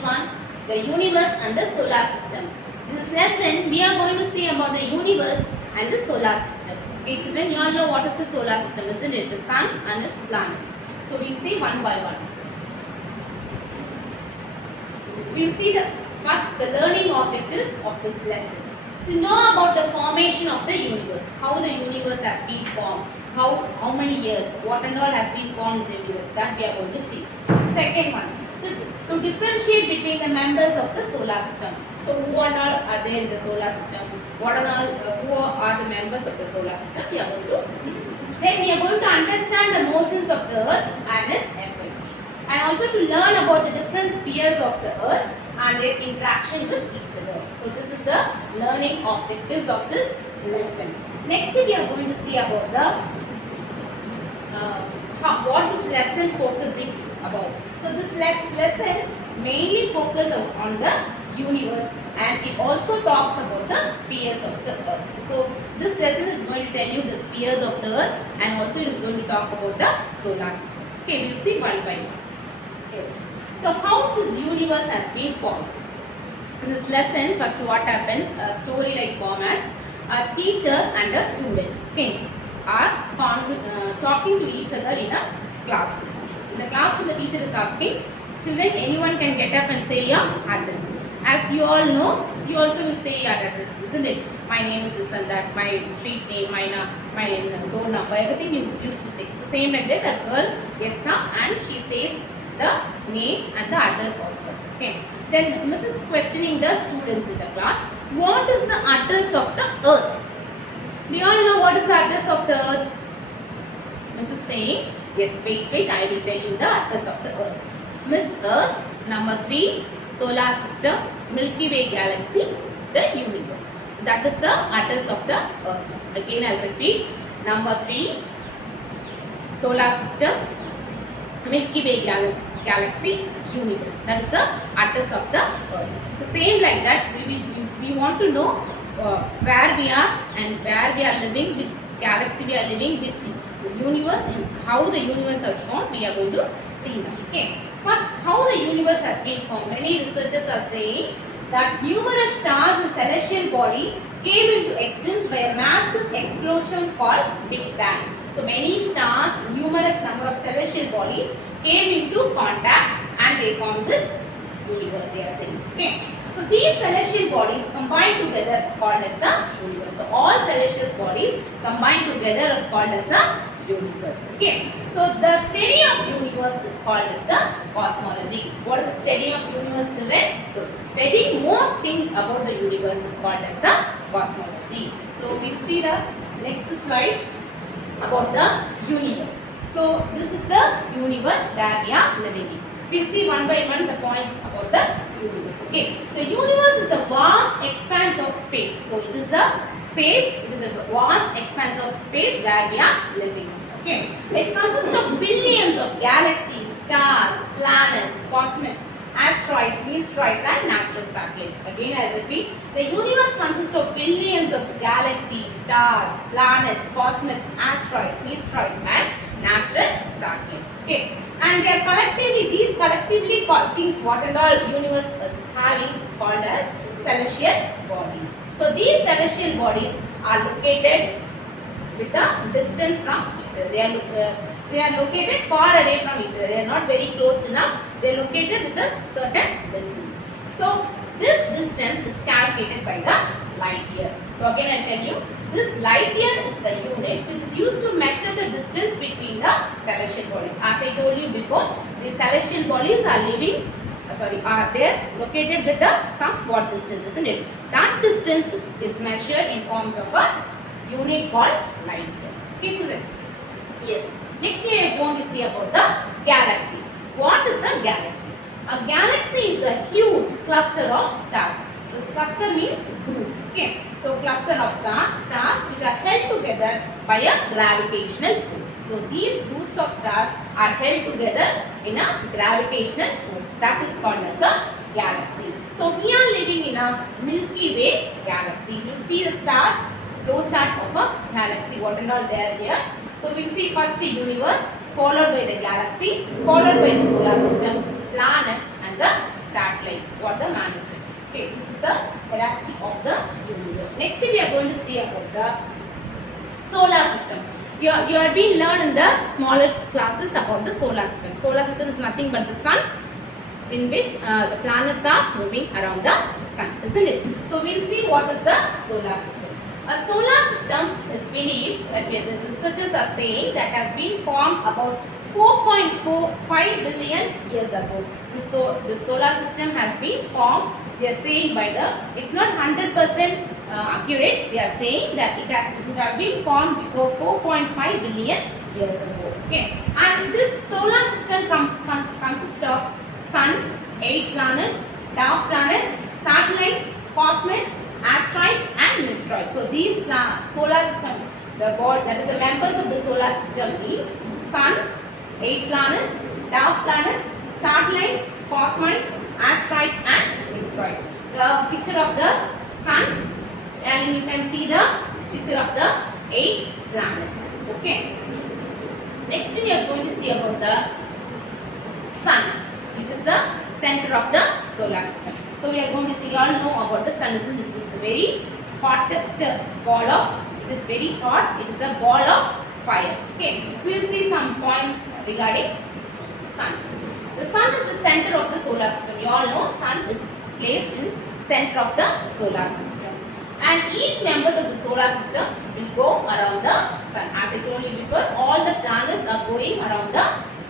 which one? The universe and the solar system. In this lesson, we are going to see about the universe and the solar system. Okay, children, you all know what is the solar system, isn't it? The sun and its planets. So we will see one by one. We will see the first the learning objectives of this lesson. To know about the formation of the universe, how the universe has been formed, how many years, what and all has been formed in the universe, that we are going to see. Second one, to differentiate between the members of the solar system. So who and all are there in the solar system? What and all, who are the members of the solar system? We are going to see. Then we are going to understand the motions of the earth and its effects. And also to learn about the different spheres of the earth and their interaction with each other. So this is the learning objectives of this lesson. Next we are going to see about the what this lesson focusing about. So this lesson mainly focuses on the universe and it also talks about the spheres of the earth. So this lesson is going to tell you the spheres of the earth and also it is going to talk about the solar system. Okay, we will see one by one. Yes. So how this universe has been formed? In this lesson, first what happens, a story-like format, a teacher and a student, okay, are talking to each other in a classroom. In the classroom, the teacher is asking, children, anyone can get up and say your address. As you all know, you also will say your address, isn't it? My name is this and that, my street name, my door number, everything you used to say. So same like that, a girl gets up and she says the name and the address of her. Okay. Then Mrs. is questioning the students in the class. What is the address of the earth? Do you all know what is the address of the earth? Mrs. saying, yes, wait, I will tell you the address of the earth. Miss Earth, number 3, solar system, Milky Way galaxy, the universe. That is the address of the earth. Again, I will repeat. Number 3, solar system, Milky Way galaxy, universe. That is the address of the earth. So same like that, we want to know where we are and where we are living, which galaxy we are living, which universe, and how the universe has formed. We are going to see that. Okay. First, how the universe has been formed. Many researchers are saying that numerous stars and celestial body came into existence by a massive explosion called Big Bang. So many stars, numerous number of celestial bodies came into contact and they formed this universe, they are saying. Okay. So these celestial bodies combined together called as the universe. So all celestial bodies combined together is called as the universe. Okay. So the study of universe is called as the cosmology. What is the study of universe, children? So studying more things about the universe is called as the cosmology. So we'll see the next slide about the universe. So this is the universe that we are living in. We'll see one by one the points about the universe. Okay. The universe is a vast expanse of space. So it is the space, it is a vast expanse of space where we are living. Okay. It consists of billions of galaxies, stars, planets, cosmics, asteroids, meteoroids and natural satellites. Again I repeat, the universe consists of billions of galaxies, stars, planets, cosmics, asteroids, meteoroids and natural satellites. Okay. And they are collectively, these collectively called things, what and all universe is having is called as celestial bodies. So these celestial bodies are located with a distance from each other. They are located far away from each other. They are not very close enough. They are located with a certain distance. So this distance is calculated by the light year. So again I tell you, this light year is the unit which is used to measure the distance between the celestial bodies. As I told you before, the celestial bodies are are there located with the somewhat distance, isn't it? That distance is measured in forms of a unit called light year. Okay, children? Yes. Next we are going to see about the galaxy. What is a galaxy? A galaxy is a huge cluster of stars. So cluster means group. Okay. So cluster of stars which are held together by a gravitational force. So these groups of stars are held together in a gravitational force. That is called as a galaxy. So we are living in a Milky Way galaxy. You see the stars, flow chart of a galaxy, what and all they are here. So we will see first the universe, followed by the galaxy, followed by the solar system, planets and the satellites, what the man is saying. Okay, this is the hierarchy of the universe. Next we are going to see about the solar system. You have been learned in the smaller classes about the solar system. Solar system is nothing but the sun, in which the planets are moving around the sun, isn't it? So we'll see what is the solar system. A solar system is believed that the researchers are saying that has been formed about 4.45 billion years ago. The solar system has been formed, they are saying by the, it's not 100% accurate, they are saying that it have been formed before 4.5 billion years ago. Okay, and this solar system consists of sun, 8 planets, dwarf planets, satellites, cosmids, asteroids and meteoroids. So these solar system, that is the members of the solar system is sun, 8 planets, dwarf planets, satellites, cosmids, asteroids and meteoroids. The picture of the sun, and you can see the picture of the 8 planets. Okay. Next we are going to see about the sun, which is the center of the solar system. So we are going to see, you all know about the sun, isn't it? It's a very hottest ball of, it is very hot, it is a ball of fire. Okay, we will see some points regarding sun. The sun is the center of the solar system. You all know sun is placed in center of the solar system. And each member of the solar system will go around the sun. As I told you before, all the planets are going around the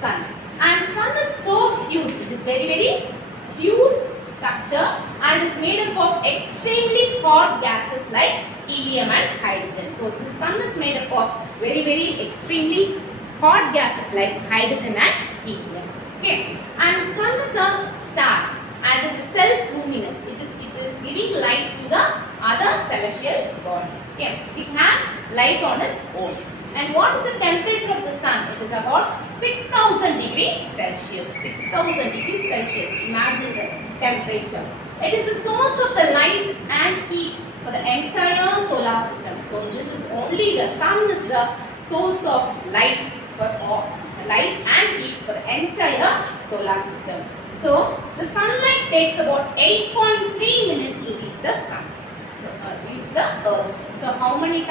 sun. And sun is so huge, it is very, very huge structure and is made up of extremely hot gases like helium and hydrogen. So the sun is made up of very, very extremely hot gases like hydrogen and helium. Okay, and sun is a star and is self-luminous. It is giving light to the other celestial bodies. Okay, it has light on its own. And what is the temperature of the sun? It is about 6000 degrees Celsius. 6000 degrees Celsius. Imagine the temperature. It is the source of the light and heat for the entire solar system. So this is only the sun is the source of light for all, light and heat for the entire solar system. So the sunlight takes about 8.3 minutes to reach the sun. So reach the earth. So how many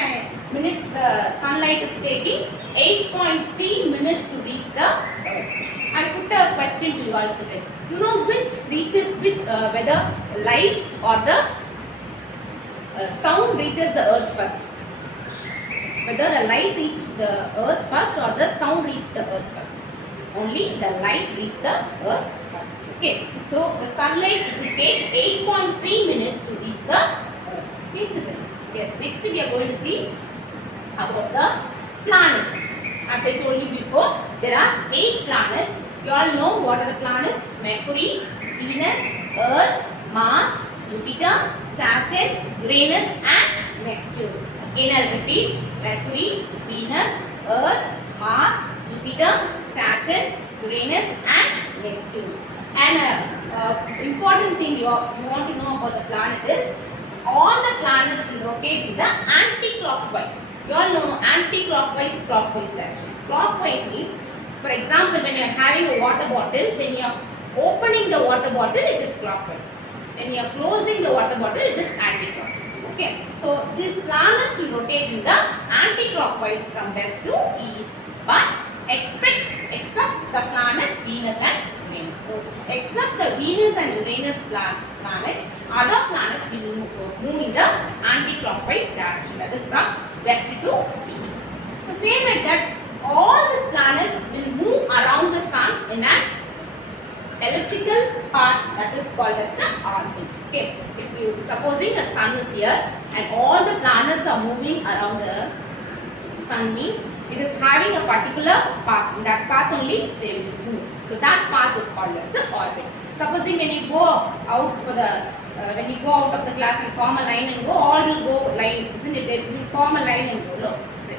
minutes the sunlight is taking? 8.3 minutes to reach the earth. I put a question to you all children. You know which reaches, whether light or the sound reaches the earth first? Whether the light reaches the earth first or the sound reaches the earth first? Only the light reaches the earth first. Okay. So the sunlight, it will take 8.3 minutes to reach the earth. Okay children. Yes, next we are going to see about the planets. As I told you before, there are 8 planets. You all know what are the planets? Mercury, Venus, Earth, Mars, Jupiter, Saturn, Uranus and Neptune. Again I will repeat, Mercury, Venus, Earth, Mars, Jupiter, Saturn, Uranus and Neptune. And important thing you want to know about the planet is, all the planets will rotate in the anti-clockwise. You all know anti-clockwise, clockwise direction. Clockwise means, for example, when you are having a water bottle, when you are opening the water bottle, it is clockwise. When you are closing the water bottle, it is anti-clockwise. Okay. So these planets will rotate in the anti-clockwise from west to east. But except the planet Venus and Uranus. So except the Venus and Uranus planets, other planets will move in the anti-clockwise direction, that is from west to east. So same like that, all these planets will move around the sun in an elliptical path, that is called as the orbit. Okay, if you supposing the sun is here and all the planets are moving around the sun, means it is having a particular path. In that path only they will move. So that path is called as the orbit. Supposing when you go out for the when you go out of the class, you form a line and go, all will go line, isn't it? They will form a line and go. Look,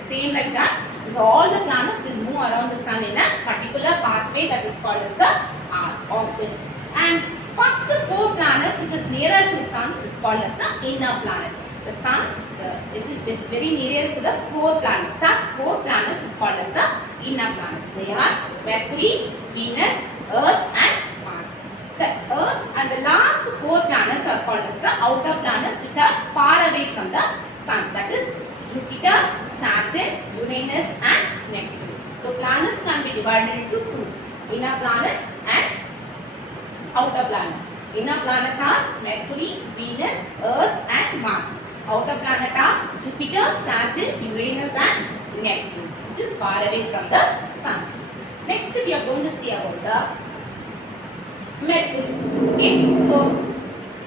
same like that. So all the planets will move around the sun in a particular pathway, that is called as the orbit. And first 4 planets which is nearer to the sun is called as the inner planet. The sun, it is very nearer to the 4 planets. That 4 planets is called as the inner planets. They are Mercury, Venus, Earth and Mars. The Earth, and the last 4 planets are called as the outer planets, which are far away from the Sun. That is Jupiter, Saturn, Uranus and Neptune. So planets can be divided into 2. Inner planets and outer planets. Inner planets are Mercury, Venus, Earth and Mars. Outer planets are Jupiter, Saturn, Uranus and Neptune, which is far away from the Sun. Next we are going to see about the Mercury. Okay, so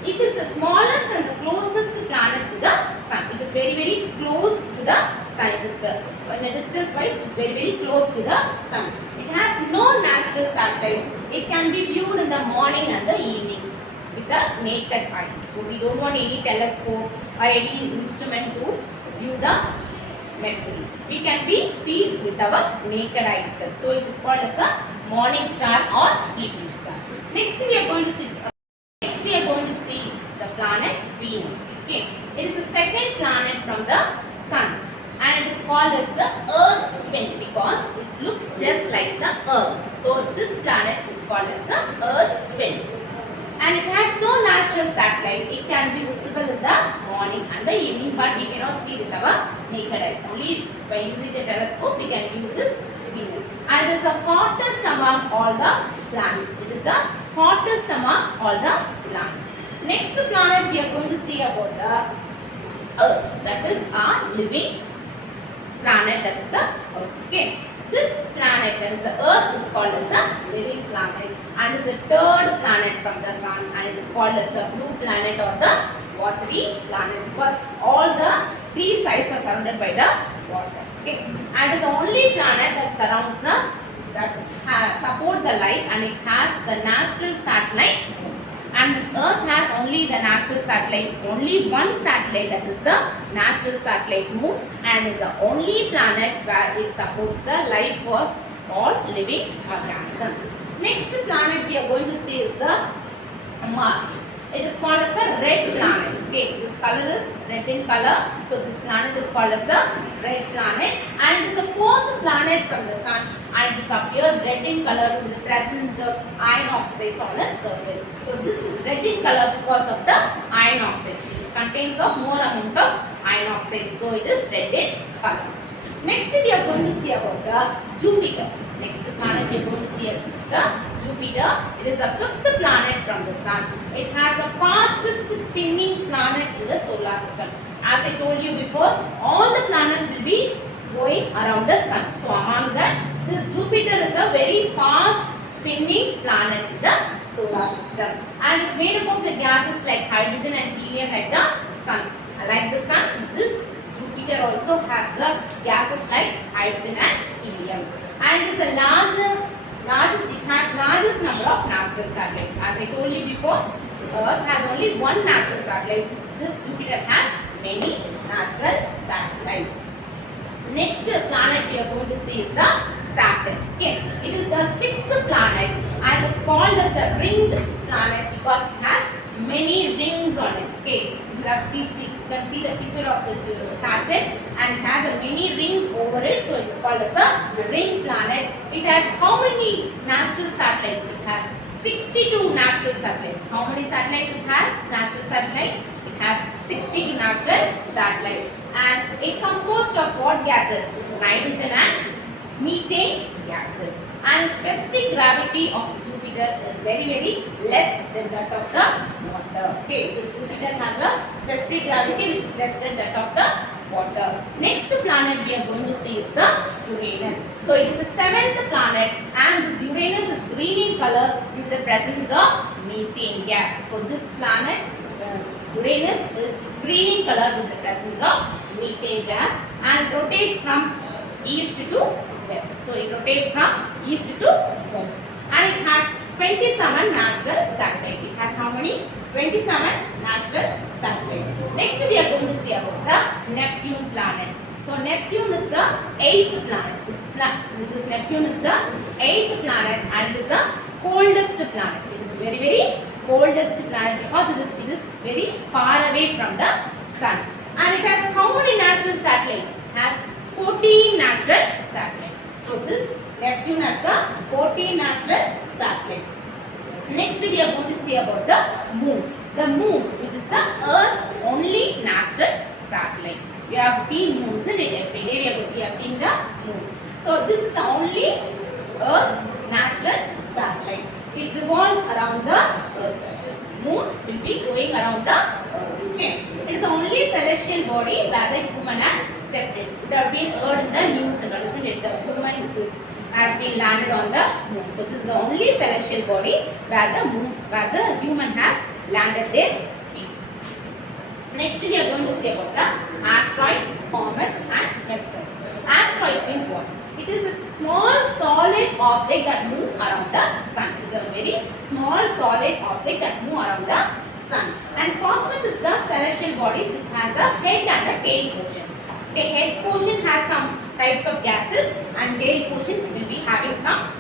it is the smallest and the closest planet to the Sun. It is very close to the Sun. It is, in a distance wise, it is very close to the Sun. It has no natural satellites. It can be viewed in the morning and the evening with the naked eye. So we don't want any telescope or any instrument to view the Mercury. We can be seen with our naked eye itself. So it is called as a morning star or evening star. Next we are going to see the planet Venus. Okay, it is the second planet from the Sun, and it is called as the Earth's twin because it looks just like the Earth. So this planet is called as the Earth's twin, and it has no natural satellite. It can be visible in the morning and the evening, but we cannot see with our naked eye. Only by using a telescope we can view this Venus, and it is the hottest among all the planets. It is the hottest among all the planets. Next planet we are going to see about the Earth. That is our living planet. That is the Earth. Okay. This planet, that is the Earth, is called as the living planet and is the third planet from the Sun, and it is called as the blue planet or the watery planet because all the 3 sides are surrounded by the water. Okay. And it is the only planet that surrounds support the life, and it has the natural satellite. And this Earth has only the natural satellite, only one satellite, that is the natural satellite Moon, and is the only planet where it supports the life for all living organisms. Next planet we are going to see is the Mars. It is called as a red planet. Okay, this color is red in color, so this planet is called as a red planet, and it is the 4th planet from the Sun, and it appears red in color with the presence of iron oxides on its surface. So this is red in color because of the iron oxides. It contains a more amount of iron oxides, so it is red in color. Next we are going to see about the Jupiter. Next planet we are going to see is the Jupiter. It is the 5th planet from the Sun. It has the fastest spinning planet in the solar system. As I told you before, all the planets will be going around the Sun. So among that, this Jupiter is a very fast spinning planet in the solar system, and is made up of the gases like hydrogen and helium like the Sun. Like the Sun, this Jupiter also has the gases like hydrogen and helium, and it is a it has largest number of natural satellites. As I told you before, Earth has only one natural satellite. This Jupiter has many natural satellites. Next planet we are going to see is the Saturn. Okay, it is the 6th planet and is called as the ringed planet because it has many rings on it. Okay, you can see the picture of the Saturn, and it has many rings over it, so it is called as a ring planet. It has how many natural satellites? It has 62 natural satellites. How many satellites it has? Natural satellites? It has 62 natural satellites, and it composed of what gases? Nitrogen and methane gases, and its specific gravity of the Jupiter is very less than that of the water. Okay, this Jupiter has a specific gravity which is less than that of the water. Next planet we are going to see is the Uranus. So it is the 7th planet, and this Uranus is green in color due to the presence of methane gas. So this planet Uranus is green in color with the presence of methane gas, and rotates from east to west. So it rotates from east to west, and it has 27 natural satellites. It has how many? 27 natural satellites. Next we are going to see about the Neptune planet. So Neptune is the 8th planet. This Neptune is the 8th planet, and it is the coldest planet. It is very coldest planet because it is very far away from the Sun. And it has how many natural satellites? It has 14 natural satellites. So this Neptune has the 14 natural satellites. Next we are going to see about the moon. The moon, which is the Earth's only natural satellite. We have seen moon, isn't it? Every day we are seeing the moon. So this is the only Earth's natural satellite. It revolves around the Earth. This moon will be going around the Earth. Okay. It is the only celestial body where the human had stepped in. It has been heard in the news and all, isn't it? The human has been landed on the moon. So this is the only celestial body where the human has landed their feet. Next we are going to say about the asteroids, comets and meteoroids. Asteroids means what? It is a small solid object that moves around the sun. It is a very small solid object that moves around the sun. And comets is the celestial bodies which has a head and a tail portion. The head portion has some types of gases and tail portion will be having some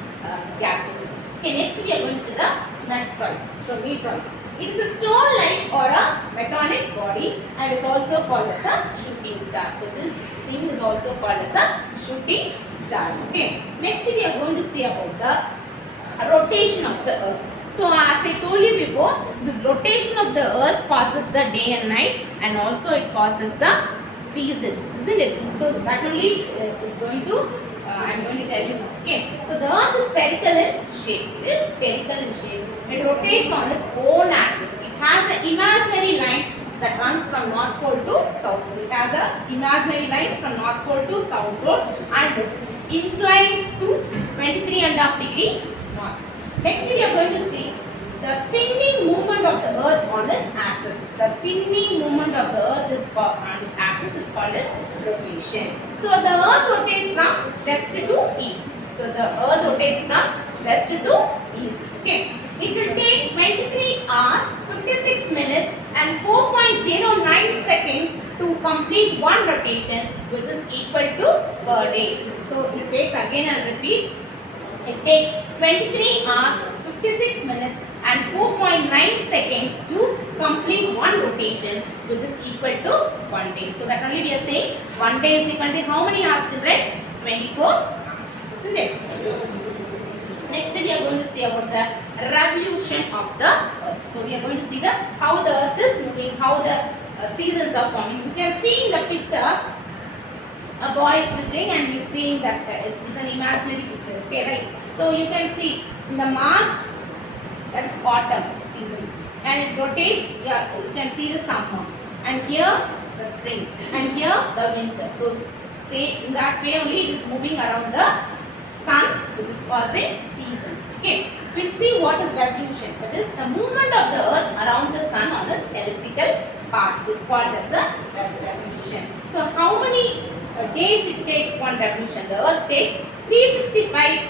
gases. Okay, next we are going to see the meteoroids. So meteoroids. It is a stone-like or a metallic body and is also called as a shooting star. So this thing is also called as a shooting star. Okay. Next we are going to see about the rotation of the earth. So as I told you before, this rotation of the earth causes the day and night and also it causes the seasons, isn't it? So that only is going to I am going to tell you now. Okay. So the earth is spherical in shape. It is spherical in shape. It rotates on its own axis. It has an imaginary line that runs from North Pole to South Pole. It has an imaginary line from North Pole to South Pole and is inclined to 23.5 degree north. Next we are going to see the spinning movement of the earth on its axis. The spinning movement of the earth is called, on its axis is called its rotation. So the earth rotates from west to east. So the earth rotates from west to east. Okay. It will take 23 hours, 56 minutes and 4.09 seconds to complete one rotation, which is equal to per day. So it takes, again I'll repeat, it takes 23 hours, 56 minutes and 4.9 seconds to complete one rotation, which is equal to 1 day. So that only we are saying 1 day is equal to how many hours, children? 24 hours, isn't it? Yes. Next we are going to see about the revolution of the earth. So we are going to see the how the earth is moving, how the seasons are forming. You can see in the picture a boy is sitting and he is seeing that it's an imaginary picture. Okay, right? So you can see in the March, that is autumn season, and it rotates. Yeah, you can see the summer, and here the spring, and here the winter. So say in that way only it is moving around the sun, which is causing seasons. Okay, we'll see what is revolution. That is the movement of the earth around the sun on its elliptical path is called as the revolution. So how many days it takes one revolution? The earth takes 365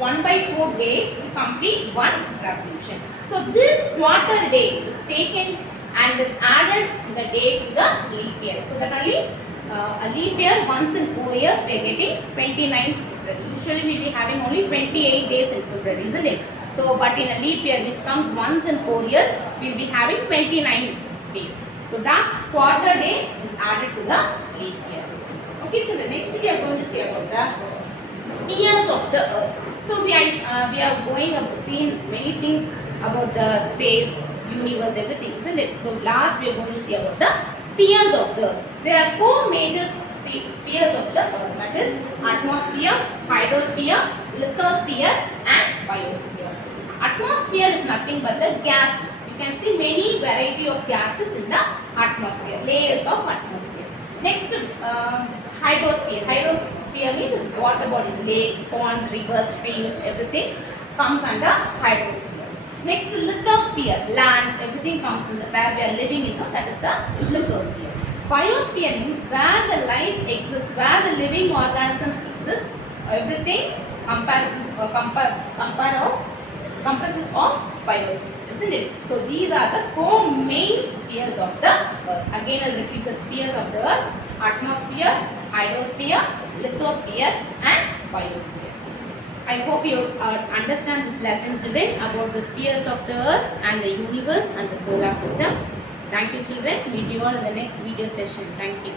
1/4 days to complete one revolution. So this quarter day is taken and is added the day to the leap year. So that only a leap year once in 4 years we are getting 29 February. Usually we will be having only 28 days in February, isn't it? So but in a leap year which comes once in 4 years, we will be having 29 days. So that quarter day is added to the leap year. Okay, so the next we are going to see about the spheres of the earth. So we are going up seeing many things about the space, universe, everything, isn't it? So last we are going to see about the spheres of the earth. There are 4 major spheres of the earth, that is atmosphere, hydrosphere, lithosphere and biosphere. Atmosphere is nothing but the gases. You can see many variety of gases in the atmosphere, layers of atmosphere. Next, hydrosphere. Hydrosphere means water bodies, lakes, ponds, rivers, streams, everything comes under hydrosphere. Next, lithosphere, land, everything comes in the where we are living in, that is the lithosphere. Biosphere means where the life exists, where the living organisms exist, everything comprises of biosphere, isn't it? So these are the 4 main spheres of the earth. Again, I'll repeat the spheres of the earth: atmosphere, hydrosphere, lithosphere and biosphere. I hope you understand this lesson, children, about the spheres of the earth and the universe and the solar system. Thank you, children. Meet you all in the next video session. Thank you.